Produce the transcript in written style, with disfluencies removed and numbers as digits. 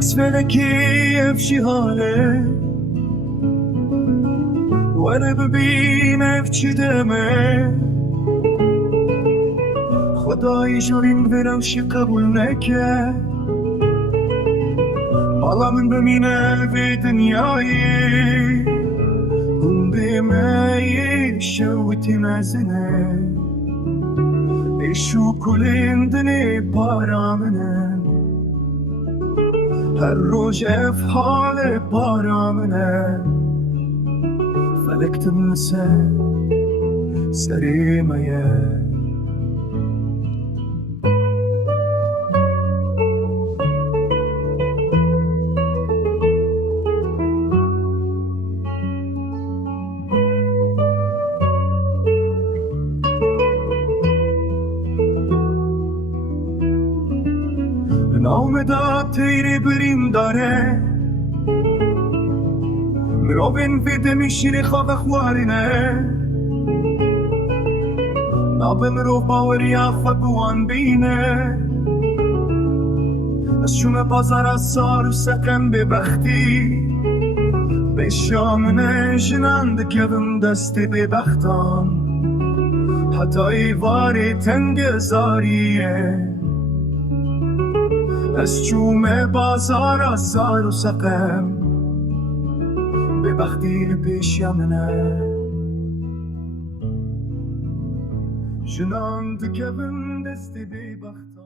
عكس فلكي في شي حاله وانا ببینه في چی دمه خدای جورین بروشی قبول نکرد حالا من بمینه في دنیایی اون بیمه شوتی مزنه ایشو کلندنی بارامنه هر روز اف حال بارامنه فلك تنسى سريمية نام داد تیری برین داره مروبین فیده میشینی خواب خوارینه ناب مروب باوری افقوان بینه از شوم بازار از سار و سکن به بختی به شامنه جنند کبم دستی به بختان حتی ایواری تنگ زاریه از شوم بازار از سار و سکن به بختی پیش یمنه جنان دکبن دستی بی بخت